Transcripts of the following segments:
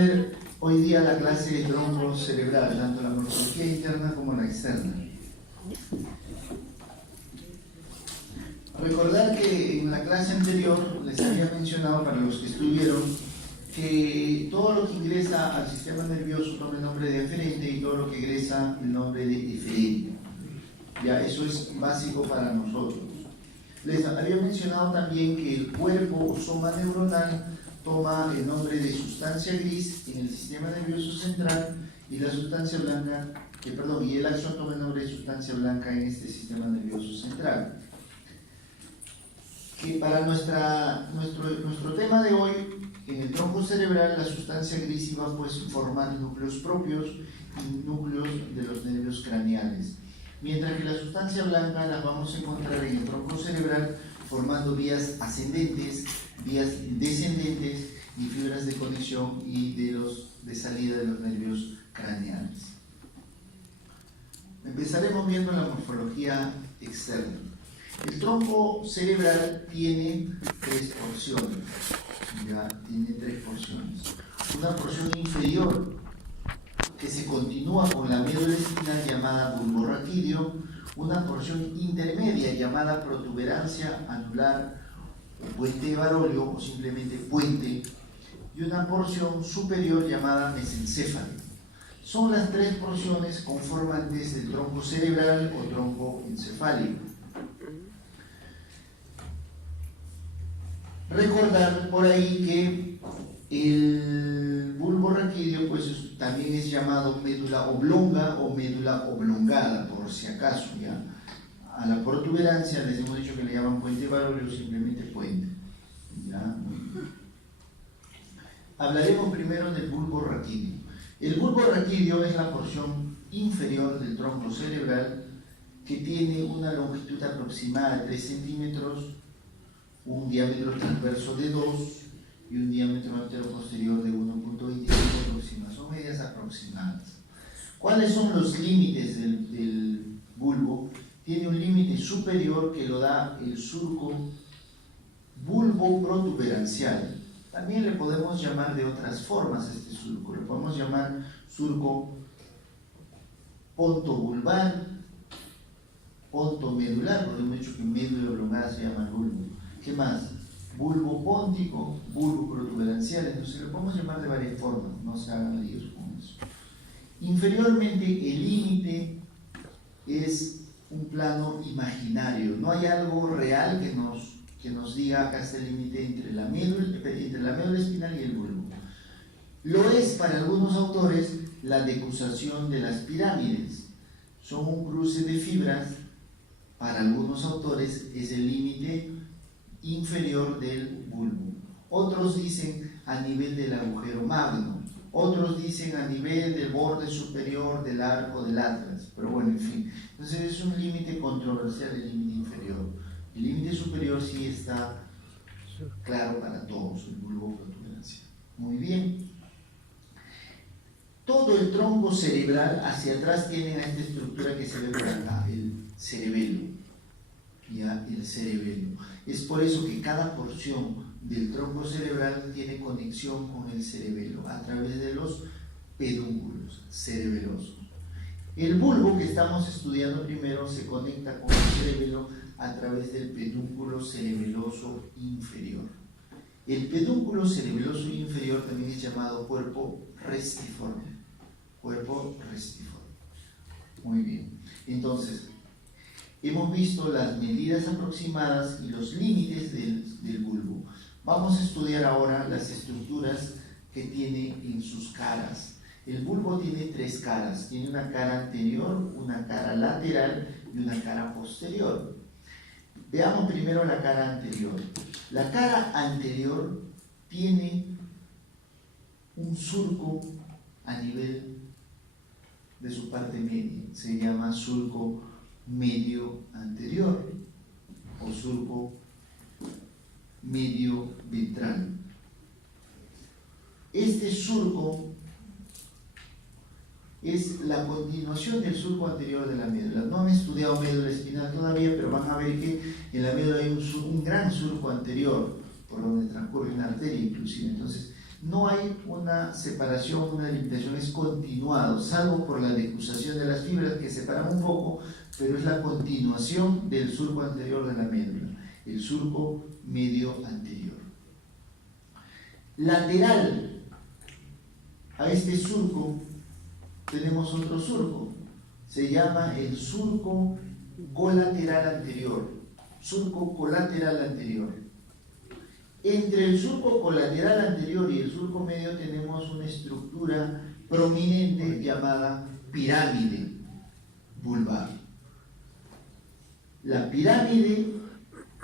ver hoy día la clase de tronco cerebral, tanto la morfología interna como la externa. Recordar que en la clase anterior les había mencionado, para los que estuvieron, que todo lo que ingresa al sistema nervioso toma el nombre de aferente y todo lo que egresa el nombre de eferente. Ya, eso es básico para nosotros. Les había mencionado también que el cuerpo o soma neuronal toma el nombre de sustancia gris en el sistema nervioso central y la sustancia blanca, y el axón toma el nombre de sustancia blanca en este sistema nervioso central. Que para nuestro tema de hoy, en el tronco cerebral, la sustancia gris iba pues formar núcleos propios y núcleos de los nervios craneales. Mientras que la sustancia blanca la vamos a encontrar en el tronco cerebral formando vías ascendentes, vías descendentes y fibras de conexión y de salida de los nervios craneales. Empezaremos viendo la morfología externa. El tronco cerebral tiene tres porciones. Una porción inferior que se continúa con la médula espinal llamada bulbo raquídeo, una porción intermedia llamada protuberancia anular o puente de Barolio o simplemente puente, y una porción superior llamada mesencéfalo. Son las tres porciones conformantes del tronco cerebral o tronco encefálico. Recordar por ahí que el bulbo raquídeo pues también es llamado médula oblonga o médula oblongada, por si acaso. Ya a la protuberancia les hemos dicho que le llaman puente Barolio o simplemente puente. ¿Ya? Hablaremos primero del bulbo raquídeo. El bulbo raquídeo es la porción inferior del tronco cerebral que tiene una longitud aproximada de 3 centímetros, un diámetro transverso de 2 y un diámetro antero posterior de 1.25 aproximadas. Son medidas aproximadas. ¿Cuáles son los límites del bulbo? Tiene un límite superior que lo da el surco bulbo protuberancial. También le podemos llamar de otras formas a este surco. Le podemos llamar surco pontobulbar, pontomedular, porque hemos dicho que médula oblongada se llama bulbo. ¿Qué más? Bulbo póntico, bulbo protuberancial. Entonces lo podemos llamar de varias formas, no se hagan líos con eso. Inferiormente, el límite es un plano imaginario. No hay algo real que nos diga acá está el límite entre la médula espinal y el bulbo. Lo es para algunos autores la decusación de las pirámides. Son un cruce de fibras. Para algunos autores es el límite inferior del bulbo. Otros dicen a nivel del agujero magno. Otros dicen a nivel del borde superior del arco del Atlas. Pero bueno, en fin. Entonces es un límite controversial el límite inferior. El límite superior sí está claro para todos, el bulbo protuberancial. Muy bien. Todo el tronco cerebral hacia atrás tiene a esta estructura que se ve por acá, el cerebelo. Ya, el cerebelo. Es por eso que cada porción del tronco cerebral tiene conexión con el cerebelo a través de los pedúnculos cerebelosos. El bulbo que estamos estudiando primero se conecta con el cerebelo a través del pedúnculo cerebeloso inferior. El pedúnculo cerebeloso inferior también es llamado cuerpo restiforme. Cuerpo restiforme. Muy bien. Entonces, hemos visto las medidas aproximadas y los límites del bulbo. Vamos a estudiar ahora las estructuras que tiene en sus caras. El bulbo tiene tres caras. Tiene una cara anterior, una cara lateral y una cara posterior. Veamos primero la cara anterior. La cara anterior tiene un surco a nivel de su parte media. Se llama surco medio anterior o surco medio ventral. Este surco es la continuación del surco anterior de la médula. No han estudiado médula espinal todavía, pero van a ver que en la médula hay un gran surco anterior por donde transcurre una arteria inclusive. Entonces no hay una separación, una delimitación, es continuado, salvo por la decusación de las fibras que separan un poco, pero es la continuación del surco anterior de la médula, el surco medio anterior. Lateral a este surco tenemos otro surco, se llama el surco colateral anterior, surco colateral anterior. Entre el surco colateral anterior y el surco medio tenemos una estructura prominente llamada pirámide vulvar. La pirámide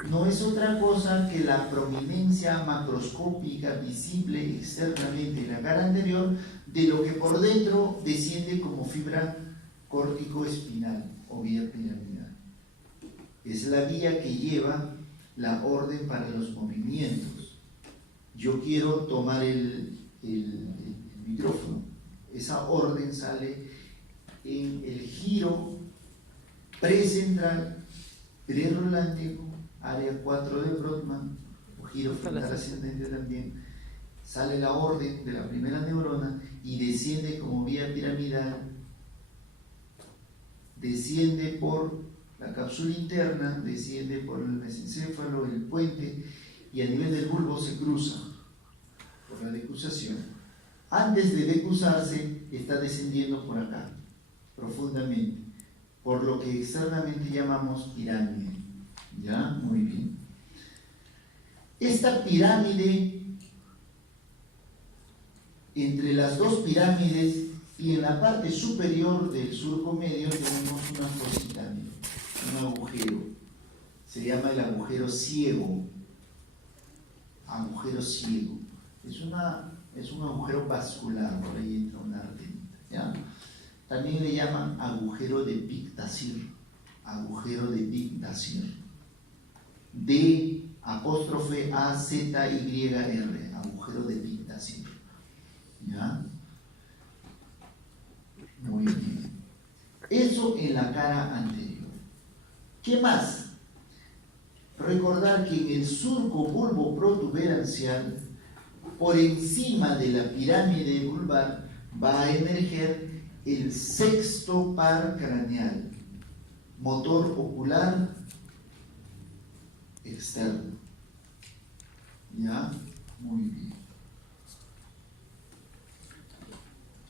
no es otra cosa que la prominencia macroscópica visible externamente en la cara anterior de lo que por dentro desciende como fibra córtico-espinal o vía piramidal. Es la vía que lleva la orden para los movimientos. Yo quiero tomar el micrófono. Esa orden sale en el giro precentral, prerolándico, área 4 de Brodmann, o giro frontal ascendente también. Sale la orden de la primera neurona y desciende como vía piramidal, desciende por la cápsula interna, desciende por el mesencéfalo, el puente, y a nivel del bulbo se cruza por la decusación. Antes de decusarse, está descendiendo por acá, profundamente, por lo que externamente llamamos pirámide. ¿Ya? Muy bien. Esta pirámide, entre las dos pirámides y en la parte superior del surco medio tenemos una fosita, un agujero, se llama el agujero ciego, es un agujero vascular, por ahí entra una arteria, ¿ya? También le llaman agujero de Pictasir, D apóstrofe A Z Y R, agujero de Pictasir, ¿ya? Muy bien. Eso en la cara anterior. ¿Qué más? Recordar que en el surco bulbo-protuberancial, por encima de la pirámide vulvar, va a emerger el sexto par craneal, motor ocular externo. ¿Ya? Muy bien.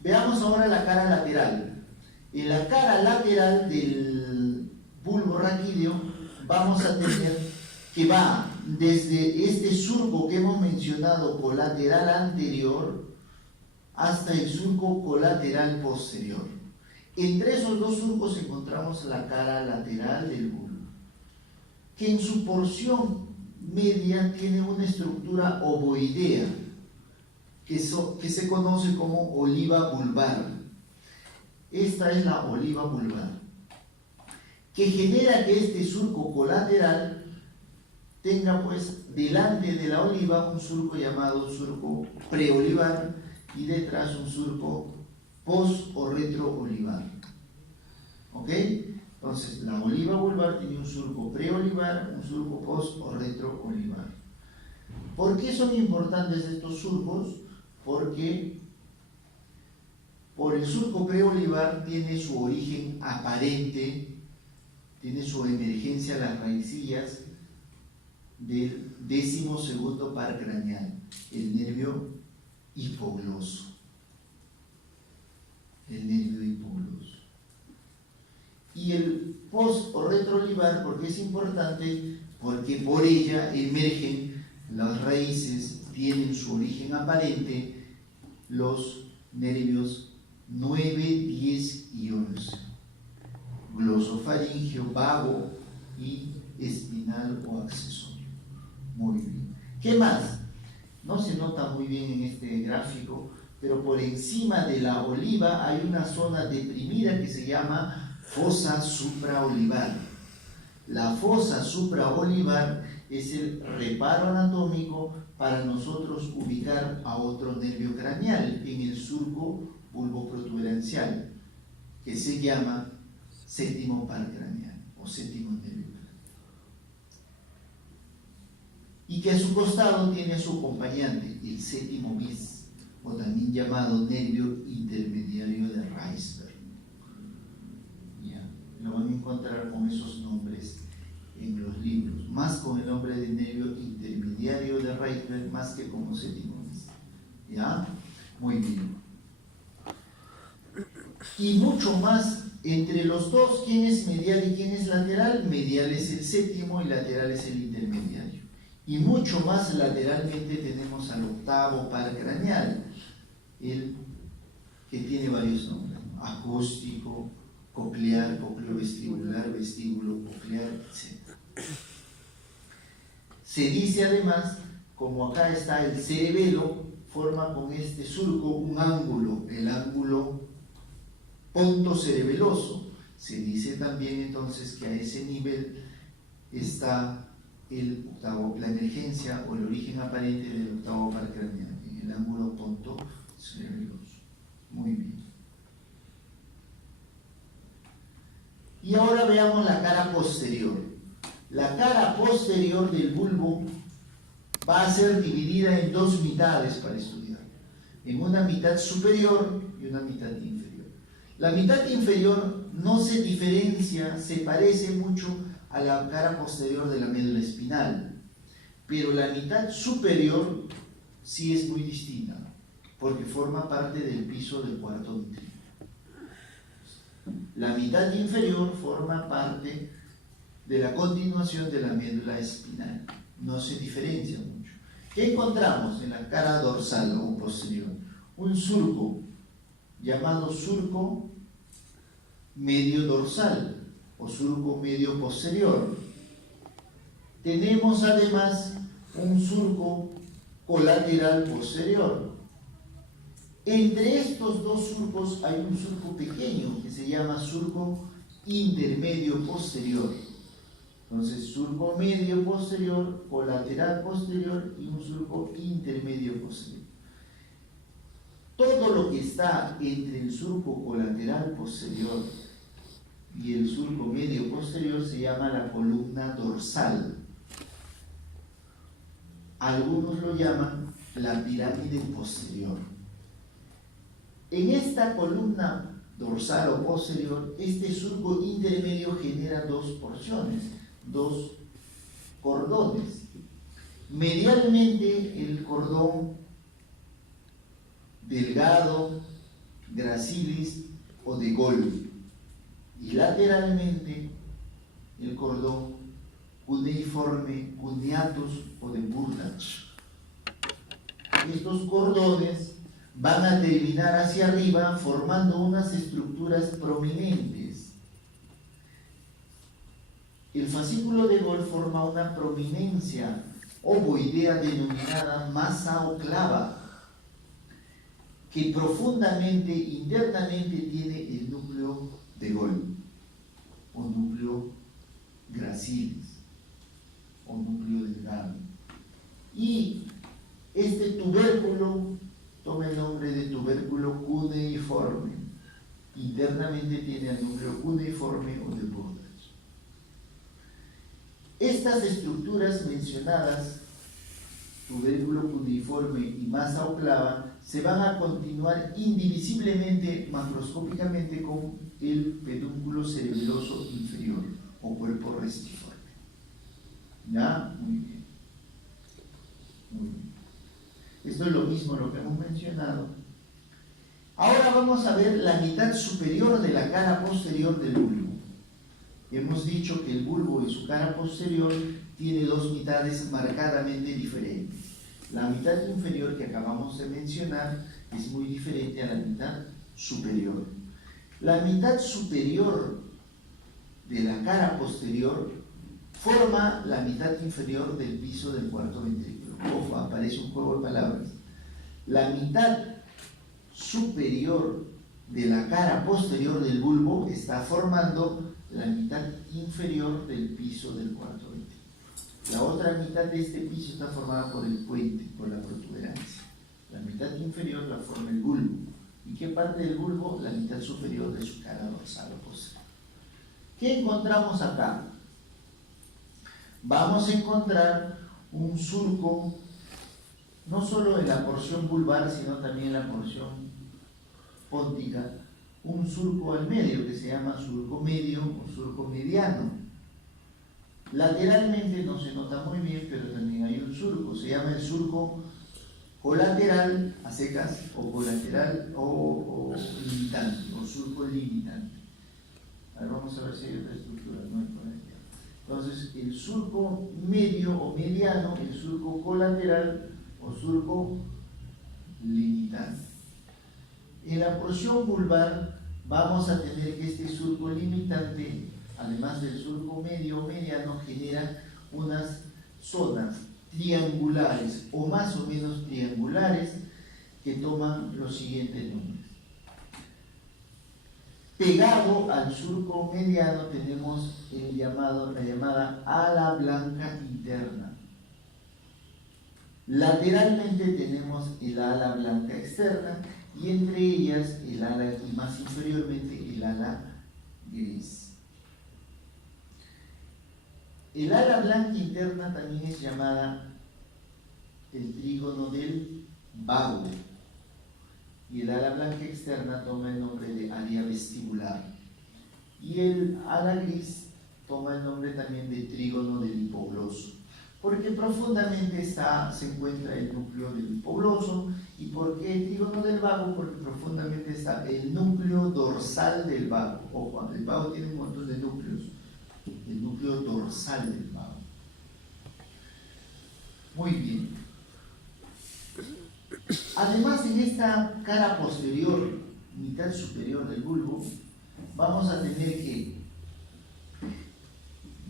Veamos ahora la cara lateral. En la cara lateral del bulbo raquídeo vamos a tener que va desde este surco que hemos mencionado colateral anterior hasta el surco colateral posterior. Entre esos dos surcos encontramos la cara lateral del bulbo, que en su porción media tiene una estructura ovoidea que se conoce como oliva vulvar. Esta es la oliva vulvar, que genera que este surco colateral tenga pues delante de la oliva un surco llamado surco preolivar y detrás un surco post o retroolivar. ¿Ok? Entonces la oliva vulvar tiene un surco preolivar, un surco post o retroolivar. ¿Por qué son importantes estos surcos? Porque por el surco preolivar tiene su origen aparente, tiene su emergencia las raicillas del 12º par craneal, el nervio hipogloso. Y el post o retroolivar, ¿por qué es importante? Porque por ella emergen las raíces, tienen su origen aparente los nervios 9, 10 y 11, glosofaringeo, vago y espinal o accesorio. Muy bien. ¿Qué más? No se nota muy bien en este gráfico, pero por encima de la oliva hay una zona deprimida que se llama fosa supraolivar. La fosa supraolivar es el reparo anatómico para nosotros ubicar a otro nervio craneal en el surco bulboprotuberancial, que se llama séptimo par craneal o séptimo nervio craneal. Y que a su costado tiene a su acompañante, el séptimo bis. o también llamado nervio intermediario de Reisberg. ¿Ya? Lo van a encontrar con esos nombres en los libros, más con el nombre de nervio intermediario de Reisberg, más que como séptimo mes. ¿Ya? Muy bien. Y mucho más entre los dos, ¿quién es medial y quién es lateral? Medial es el séptimo y lateral es el intermediario. Y mucho más lateralmente tenemos al octavo par craneal, el que tiene varios nombres, ¿no? Acústico, coclear, cocleovestibular, vestíbulo coclear, etc. Se dice además, como acá está el cerebelo, forma con este surco un ángulo, el ángulo pontocerebeloso. Se dice también entonces que a ese nivel está el octavo, la emergencia o el origen aparente del octavo par craneal, en el ángulo pontocerebeloso. Muy bien. Y ahora veamos la cara posterior. La cara posterior del bulbo va a ser dividida en dos mitades para estudiar, en una mitad superior y una mitad inferior. La mitad inferior no se diferencia, se parece mucho a la cara posterior de la médula espinal, pero la mitad superior sí es muy distinta, porque forma parte del piso del cuarto ventrículo. La mitad inferior forma parte de la continuación de la médula espinal, no se diferencia mucho. ¿Qué encontramos en la cara dorsal o posterior? Un surco llamado surco medio dorsal o surco medio posterior. Tenemos además un surco colateral posterior. Entre estos dos surcos hay un surco pequeño que se llama surco intermedio posterior. Entonces, surco medio posterior, colateral posterior y un surco intermedio posterior. Todo lo que está entre el surco colateral posterior y el surco medio posterior se llama la columna dorsal. Algunos lo llaman la pirámide posterior. En esta columna dorsal o posterior, este surco intermedio genera dos porciones, dos cordones. Medialmente el cordón delgado, gracilis o de Golgi, y lateralmente el cordón cuneiforme, cuneatus o de Burdach. Estos cordones van a terminar hacia arriba formando unas estructuras prominentes. El fascículo de Golgi forma una prominencia ovoidea denominada masa o clava, que profundamente, internamente tiene el núcleo de Golgi, o núcleo gracilis, o núcleo delgado. Y este tubérculo toma el nombre de tubérculo cuneiforme. Internamente tiene el núcleo cuneiforme o de Burdach. Estas estructuras mencionadas, tubérculo cuneiforme y masa o clava, se van a continuar indivisiblemente macroscópicamente con el pedúnculo cerebeloso inferior o cuerpo restiforme. ¿Ya? Muy bien. Muy bien. Esto es lo mismo lo que hemos mencionado. Ahora vamos a ver la mitad superior de la cara posterior del bulbo. Hemos dicho que el bulbo en su cara posterior tiene dos mitades marcadamente diferentes. La mitad inferior que acabamos de mencionar es muy diferente a la mitad superior. La mitad superior de la cara posterior forma la mitad inferior del piso del cuarto ventrículo. Ojo, aparece un juego de palabras. La mitad superior de la cara posterior del bulbo está formando la mitad inferior del piso del cuarto ventrículo. La otra mitad de este piso está formada por el puente, por la protuberancia. La mitad inferior la forma el bulbo. ¿Y qué parte del bulbo? La mitad superior de su cara dorsal o posterior. ¿Qué encontramos acá? Vamos a encontrar un surco no solo en la porción vulvar, sino también en la porción póntica, un surco al medio que se llama surco medio o surco mediano. Lateralmente no se nota muy bien, pero también hay un surco, se llama el surco colateral a secas, o colateral o limitante, o surco limitante. Ahora vamos a ver si hay otra estructura, no hay por aquí. Entonces, el surco medio o mediano, el surco colateral o surco limitante. En la porción vulvar vamos a tener que este surco limitante, además del surco medio o mediano, genera unas zonas triangulares o más o menos triangulares que toman los siguientes nombres. Pegado al surco mediano tenemos la llamada ala blanca interna. Lateralmente tenemos el ala blanca externa y entre ellas el ala, y más inferiormente el ala gris. El ala blanca interna también es llamada el trígono del vago, y el ala blanca externa toma el nombre de área vestibular, y el ala gris toma el nombre también de trígono del hipogloso, porque profundamente se encuentra el núcleo del hipogloso. ¿Y por qué el trígono del vago? Porque profundamente está el núcleo dorsal del vago. Ojo, el vago tiene un montón de núcleos, el núcleo dorsal del vago. Muy bien. Además, en esta cara posterior, mitad superior del bulbo, vamos a tener que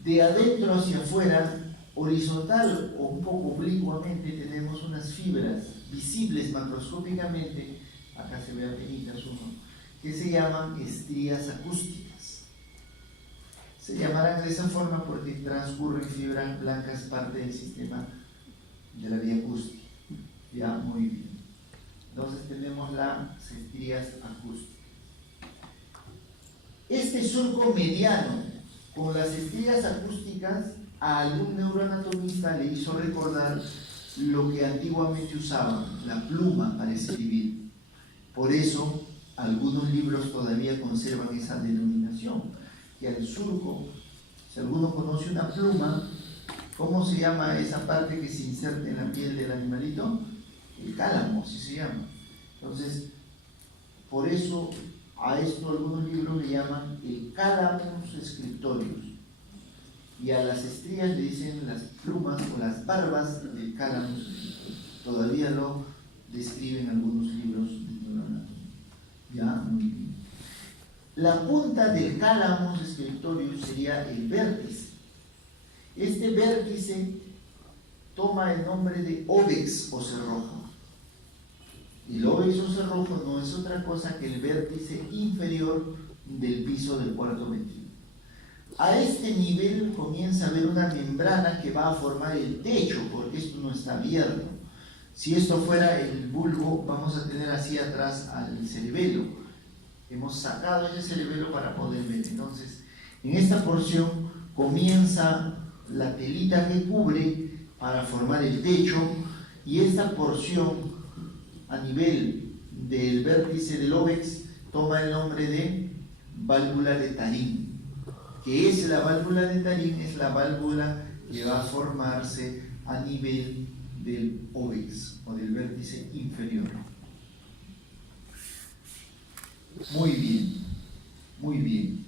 de adentro hacia afuera, horizontal o un poco oblicuamente, tenemos unas fibras visibles macroscópicamente, acá se ve apenas uno, que se llaman estrías acústicas. Se llamarán de esa forma porque transcurren fibras blancas, parte del sistema de la vía acústica. Ya, muy bien. Entonces tenemos las estrías acústicas. Este surco mediano con las estrías acústicas a algún neuroanatomista le hizo recordar lo que antiguamente usaban, la pluma para escribir. Por eso algunos libros todavía conservan esa denominación, que al surco, si alguno conoce una pluma, ¿cómo se llama esa parte que se inserta en la piel del animalito? El cálamo, así se llama. Entonces, por eso a esto algunos libros le llaman el calamus scriptorius, y a las estrías le dicen las plumas o las barbas del calamus. Todavía lo describen algunos libros de neuroanatomía. Ya, muy bien. La punta del calamus scriptorius sería el vértice. Este vértice toma el nombre de óvex o cerrojo. El óvex o cerrojo no es otra cosa que el vértice inferior del piso del cuarto ventrículo. A este nivel comienza a haber una membrana que va a formar el techo, porque esto no está abierto. Si esto fuera el bulbo, vamos a tener así atrás al cerebelo. Hemos sacado ese cerebelo para poder ver. Entonces, en esta porción comienza la telita que cubre para formar el techo, y esta porción a nivel del vértice del óvex toma el nombre de válvula de Tarín. Que es la válvula de Tarín, es la válvula que va a formarse a nivel del óvex o del vértice inferior. Muy bien, muy bien.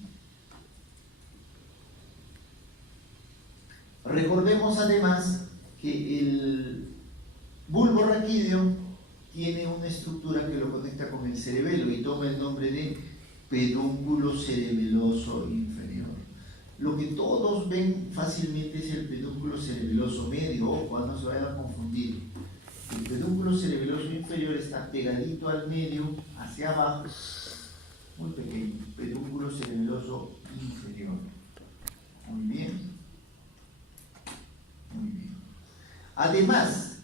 Recordemos además que el bulbo raquídeo tiene una estructura que lo conecta con el cerebelo y toma el nombre de pedúnculo cerebeloso inferior. Lo que todos ven fácilmente es el pedúnculo cerebeloso medio. Ojo, no se vayan a confundir. El pedúnculo cerebeloso inferior está pegadito al medio, hacia abajo, muy pequeño. Pedúnculo cerebeloso inferior. Muy bien. Muy bien. Además,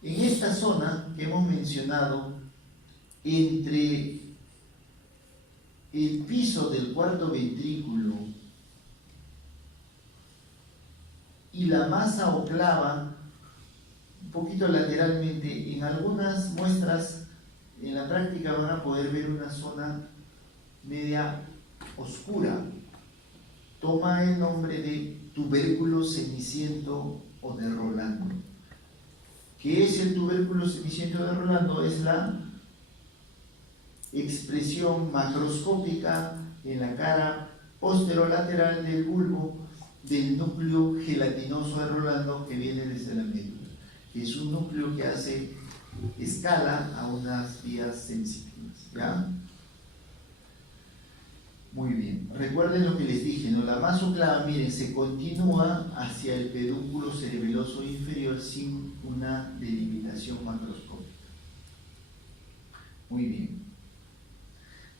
en esta zona que hemos mencionado, entre el piso del cuarto ventrículo y la masa o clava poquito lateralmente. En algunas muestras en la práctica van a poder ver una zona media oscura. Toma el nombre de tubérculo ceniciento o de Rolando. ¿Qué es el tubérculo ceniciento de Rolando? Es la expresión macroscópica en la cara posterolateral del bulbo del núcleo gelatinoso de Rolando que viene desde la médula. Es un núcleo que hace escala a unas vías sensitivas, ¿ya? Muy bien, recuerden lo que les dije, ¿no? La masoclava, miren, se continúa hacia el pedúnculo cerebeloso inferior sin una delimitación macroscópica. Muy bien.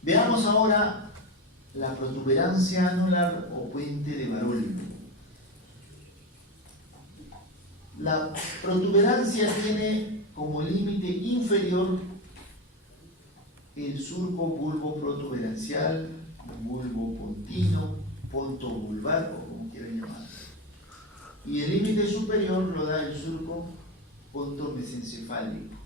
Veamos ahora la protuberancia anular o puente de Barólimo. La protuberancia tiene como límite inferior el surco bulbo protuberancial, bulbo pontino, ponto vulvar o como quieran llamarlo. Y el límite superior lo da el surco ponto mesencefálico.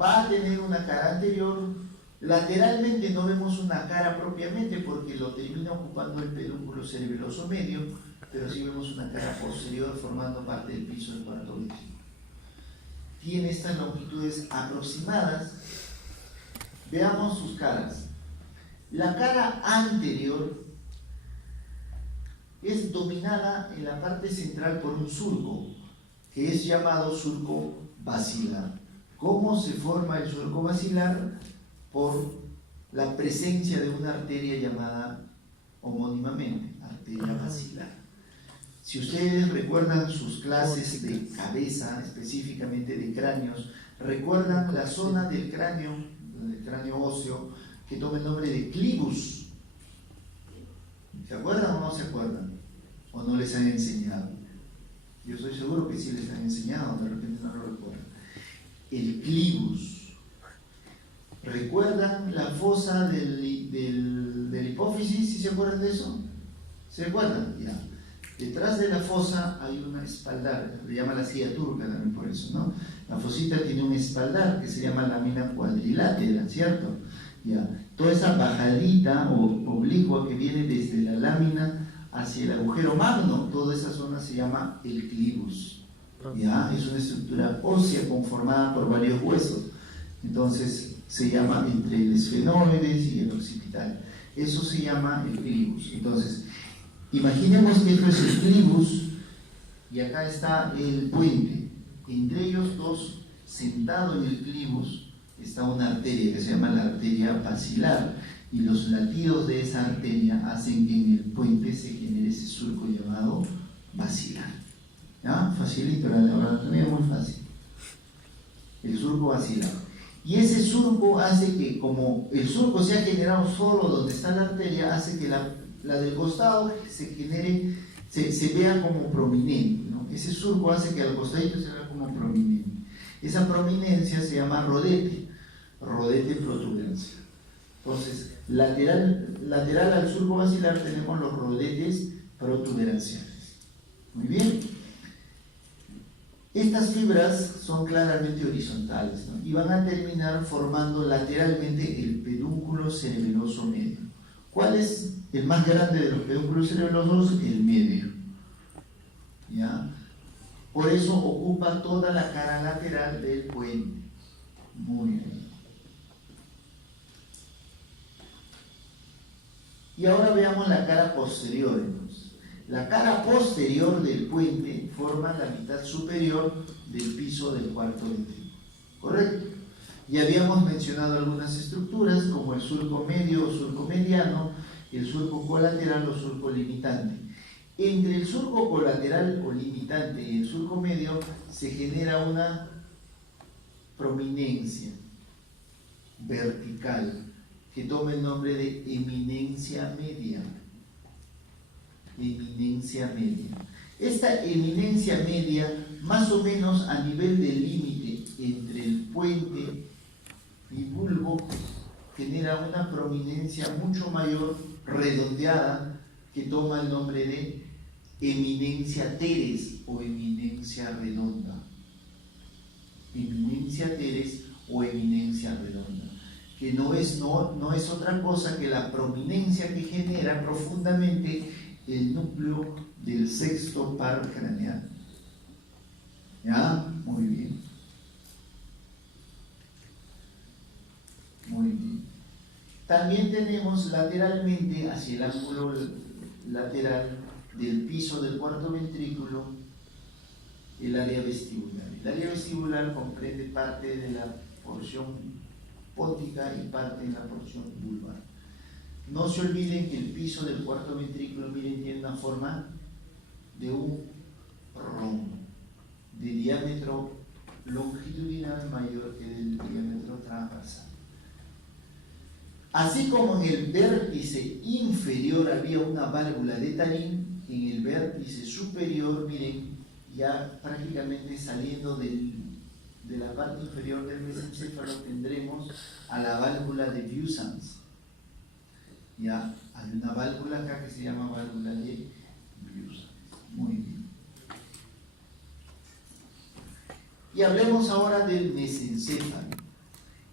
Va a tener una cara anterior. Lateralmente no vemos una cara propiamente porque lo termina ocupando el pedúnculo cerebeloso medio, pero sí vemos una cara posterior formando parte del piso del cuarto ventrículo. Tiene estas longitudes aproximadas. Veamos sus caras. La cara anterior es dominada en la parte central por un surco, que es llamado surco basilar. ¿Cómo se forma el surco basilar? Por la presencia de una arteria llamada homónimamente arteria basilar. Si ustedes recuerdan sus clases de cabeza, específicamente de cráneos, recuerdan la zona del cráneo óseo, que toma el nombre de clivus. ¿Se acuerdan o no se acuerdan? ¿O no les han enseñado? Yo estoy seguro que sí les han enseñado, de repente no lo recuerdan. El clivus. ¿Recuerdan la fosa del hipófisis? ¿Sí se acuerdan de eso? ¿Se acuerdan? Ya. Detrás de la fosa hay una espaldar, le llama la silla turca también por eso, ¿no? La fosita tiene un espaldar que se llama lámina cuadrilátera, ¿cierto? Ya. Toda esa bajadita o oblicua que viene desde la lámina hacia el agujero magno, toda esa zona se llama el clivus. ¿Ya? Es una estructura ósea conformada por varios huesos. Entonces se llama entre el esfenoides y el occipital. Eso se llama el clivus. Entonces, imaginemos que esto es el clivus y acá está el puente. Entre ellos dos, sentado en el clivus, está una arteria que se llama la arteria basilar, y los latidos de esa arteria hacen que en el puente se genere ese surco llamado basilar. ¿Ya? Facilito, la anatomía es muy fácil. El surco basilar. Y ese surco hace que, como el surco se ha generado solo donde está la arteria, hace que la del costado se genere, se vea como prominente, ¿no? Ese surco hace que al costadito se vea como prominente. Esa prominencia se llama rodete protuberancia. Entonces, lateral al surco basilar tenemos los rodetes protuberanciales. Muy bien. Estas fibras son claramente horizontales, ¿no? Y van a terminar formando lateralmente el pedúnculo cerebeloso medio. ¿Cuál es el más grande de los pedúnculos cerebelosos? El medio. ¿Ya? Por eso ocupa toda la cara lateral del puente. Muy bien. Y ahora veamos la cara posterior, entonces. La cara posterior del puente forma la mitad superior del piso del cuarto ventrículo. ¿Correcto? Y habíamos mencionado algunas estructuras como el surco medio o surco mediano, el surco colateral o surco limitante. Entre el surco colateral o limitante y el surco medio se genera una prominencia vertical que toma el nombre de eminencia media. Eminencia media. Esta eminencia media, más o menos a nivel del límite entre el puente y bulbo, genera una prominencia mucho mayor, redondeada, que toma el nombre de eminencia teres o eminencia redonda. Eminencia teres o eminencia redonda, que no es otra cosa que la prominencia que genera profundamente el núcleo del sexto par craneal. ¿Ya? Muy bien. Muy bien. También tenemos lateralmente, hacia el ángulo lateral del piso del cuarto ventrículo, el área vestibular. El área vestibular comprende parte de la porción póntica y parte de la porción vulvar. No se olviden que el piso del cuarto ventrículo, miren, tiene una forma de un rombo, de diámetro longitudinal mayor que el diámetro transversal. Así como en el vértice inferior había una válvula de Tarín, en el vértice superior, miren, ya prácticamente saliendo de la parte inferior del mesencéfalo tendremos a la válvula de Vieuxens. Ya hay una válvula acá que se llama válvula de Vieuxens. Muy bien. Y hablemos ahora del mesencéfalo.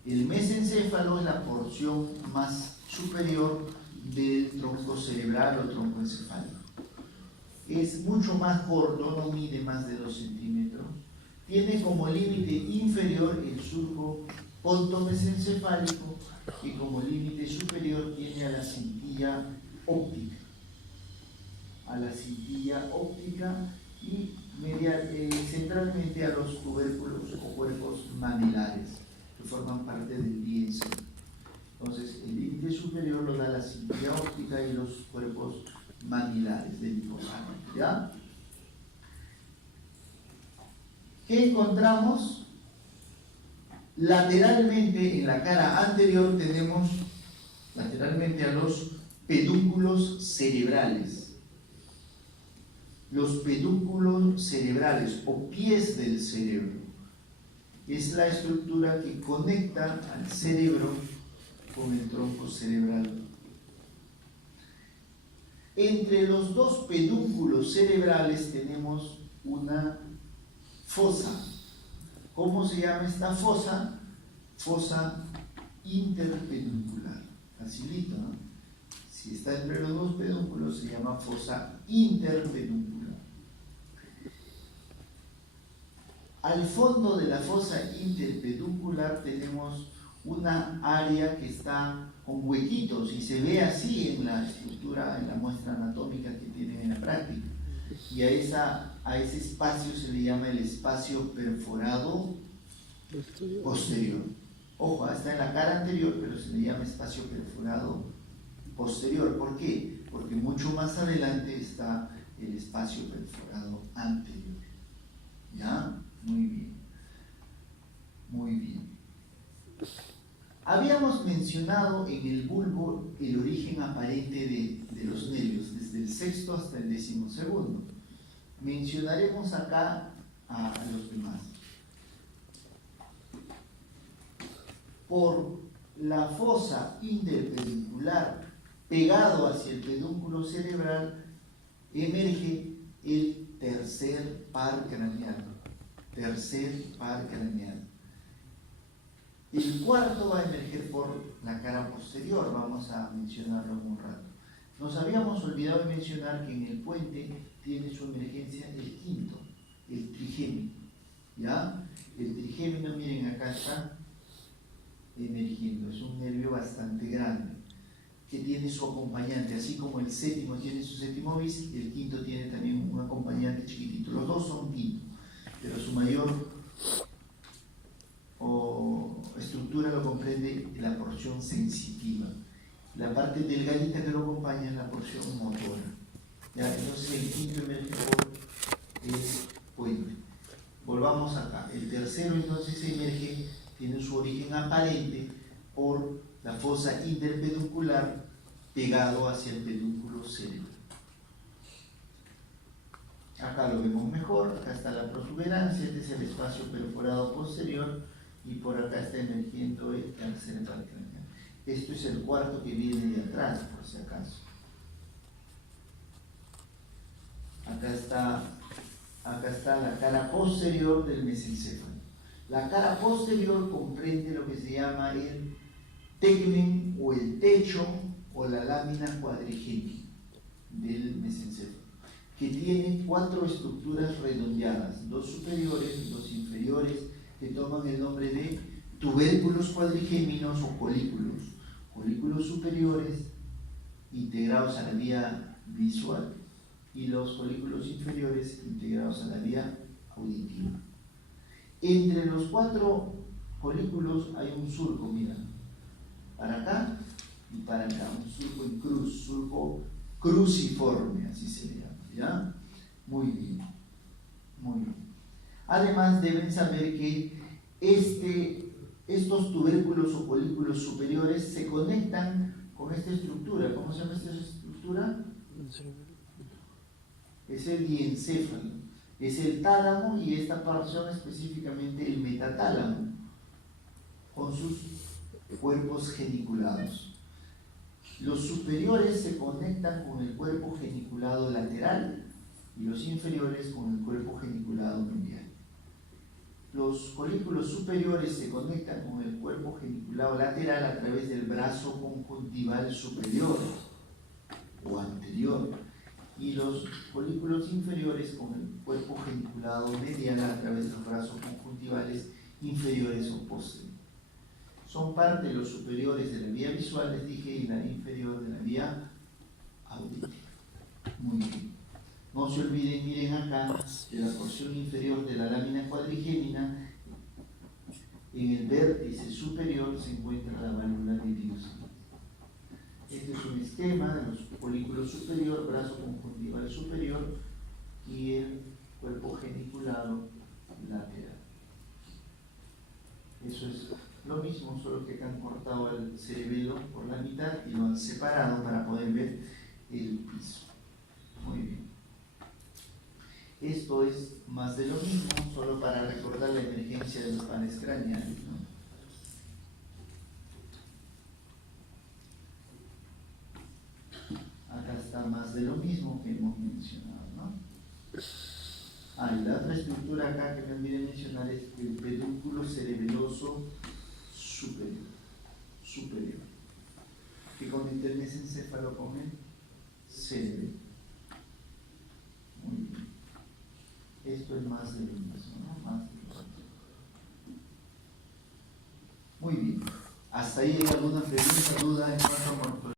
El mesencéfalo es la porción más superior del tronco cerebral o tronco encefálico. Es mucho más corto, no mide más de 2 centímetros. Tiene como límite inferior el surco pontomesencefálico y como límite superior tiene a la cintilla óptica. A la cintilla óptica y centralmente a los tubérculos o cuerpos mamilares que forman parte del lienzo. Entonces, el límite superior lo da la cintilla óptica y los cuerpos mamilares del hipotálamo. ¿Ya? ¿Qué encontramos? Lateralmente, en la cara anterior, tenemos lateralmente a los pedúnculos cerebrales. Los pedúnculos cerebrales o pies del cerebro es la estructura que conecta al cerebro con el tronco cerebral. Entre los dos pedúnculos cerebrales tenemos una fosa. ¿Cómo se llama esta fosa? Fosa interpeduncular. Facilito, ¿no? Si está entre los dos pedúnculos se llama fosa interpeduncular. Al fondo de la fosa interpeduncular tenemos una área que está con huequitos y se ve así en la estructura, en la muestra anatómica que tienen en la práctica. Y a ese espacio se le llama el espacio perforado posterior. Ojo, está en la cara anterior, pero se le llama espacio perforado posterior. ¿Por qué? Porque mucho más adelante está el espacio perforado anterior. ¿Ya? Muy bien. Muy bien. Habíamos mencionado en el bulbo el origen aparente de los nervios, desde el sexto hasta el 12º. Mencionaremos acá a los demás. Por la fosa interpeduncular pegado hacia el pedúnculo cerebral emerge el tercer par craneal. Tercer par craneal. El cuarto va a emerger por la cara posterior, vamos a mencionarlo en un rato. Nos habíamos olvidado de mencionar que en el puente tiene su emergencia el quinto, el trigémino. ¿Ya? El trigémino, miren, acá está emergiendo, es un nervio bastante grande que tiene su acompañante, así como el séptimo tiene su séptimo bis, el quinto tiene también un acompañante chiquitito. Los dos son quinto, pero su mayor estructura lo comprende la porción sensitiva. La parte delgadita que lo acompaña es la porción motora. ¿Ya? Entonces el quinto emerge por el puente. Volvamos acá. El tercero entonces emerge, tiene su origen aparente por la fosa interpeduncular pegado hacia el pedúnculo cerebral. Acá lo vemos mejor, acá está la protuberancia, este es el espacio perforado posterior y por acá está emergiendo el tercer par craneal. Esto es el cuarto que viene de atrás, por si acaso. Acá está la cara posterior del mesencéfalo. La cara posterior comprende lo que se llama el tegmen o el techo o la lámina cuadrigémina del mesencéfalo, que tiene 4 estructuras redondeadas, 2 superiores, 2 inferiores, que toman el nombre de tubérculos cuadrigéminos o colículos. Colículos superiores integrados a la vía visual y los colículos inferiores integrados a la vía auditiva. Entre los 4 colículos hay un surco, mira, para acá y para acá, un surco en cruz, surco cruciforme, así se le llama, ¿ya? Muy bien, muy bien. Además deben saber que estos tubérculos o colículos superiores se conectan con esta estructura. ¿Cómo se llama esta estructura? Es el diencéfalo, es el tálamo y esta porción específicamente el metatálamo, con sus cuerpos geniculados. Los superiores se conectan con el cuerpo geniculado lateral y los inferiores con el cuerpo geniculado medial. Los colículos superiores se conectan con el cuerpo geniculado lateral a través del brazo conjuntival superior o anterior, y los colículos inferiores con el cuerpo geniculado medial a través de los brazos conjuntivales inferiores o posteriores. Son parte de los superiores de la vía visual, les dije, y la inferior de la vía auditiva. Muy bien. No se olviden, miren acá, de la porción inferior de la lámina cuadrigémina, en el vértice superior se encuentra la válvula de Dios. Este es un esquema de los colículos superior, brazo conjuntival superior y el cuerpo geniculado lateral. Eso es lo mismo, solo que han cortado el cerebelo por la mitad y lo han separado para poder ver el piso. Muy bien. Esto es más de lo mismo, solo para recordar la emergencia de los pares craneales, ¿no? Acá está más de lo mismo que hemos mencionado, ¿no? Y la otra estructura acá que me olvidé mencionar es el pedúnculo cerebeloso superior, que conecta el mesencéfalo con el cerebelo. Muy bien. Esto es más de lo mismo, ¿no? Más de lo mismo. Muy bien. ¿Hasta ahí hay alguna pregunta, duda en cuanto a morfología?